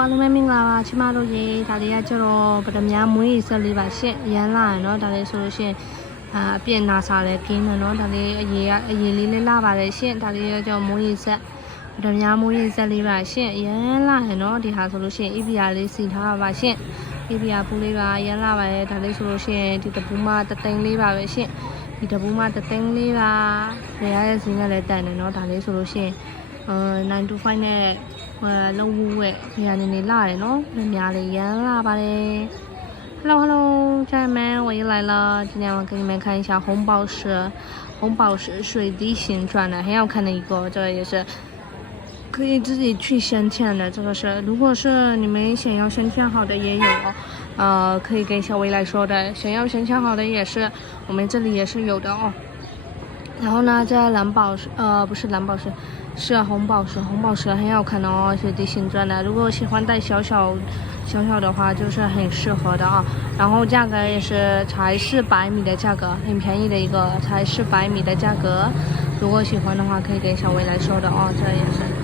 အားလုံးပဲမင်္ဂလာပါချမတို့ရေဒါတွေကကျတော့ဗဒမြားမွေးရေဆက်လေးပါရှင့်ရမ်းလာရနော်ဒါလေးဆိုလို့ရှင့်အပြည့်နာစာလဲကင်းတယ်နော်ဒါလေးအရေးလေးလေးလာပါတယ်ရှင့်ဒါလေးကျတော့မွေးရေဆက်ဗဒမြားမွေးရေဆက်လေးပါရှင့်ရမ်းလာရနော်ဒီဟာဆိုလို့ရှင့်EPRလေးစီထားပါရှင့်EPRပူလေးပါရမ်းလာပါတယ်ဒါလေးဆိုလို့ရှင့်ဒီတပူးမတသိန်းလေးပါပဲရှင့်ဒီတပူးမတသိန်းလေးပါဘယ်ရရဲ့ဈေးကလည်းတန်တယ်နော်ဒါလေးဆိုလို့ရှင့်9 to 5နဲ့လုံးဝဲနေရာနေလာတယ်နော်များလေးရမ်းလာပါတယ် Hello， 家人们，我又来了。今天我给你们看一下红宝石水滴形状的，很好看的一个，这个也是可以自己去深嵌的。这个是，如果是你们想要深嵌好的也有，可以跟小薇来说的。想要深嵌好的也是，我们这里也是有的哦。然后呢，这蓝宝石，不是蓝宝石，是红宝石，红宝石很好看哦，水滴形状的。如果喜欢戴小小的话，就是很适合的啊。然后价格也是才400米的价格，很便宜的一个，才400米的价格。如果喜欢的话，可以跟小薇来说的哦，这也是。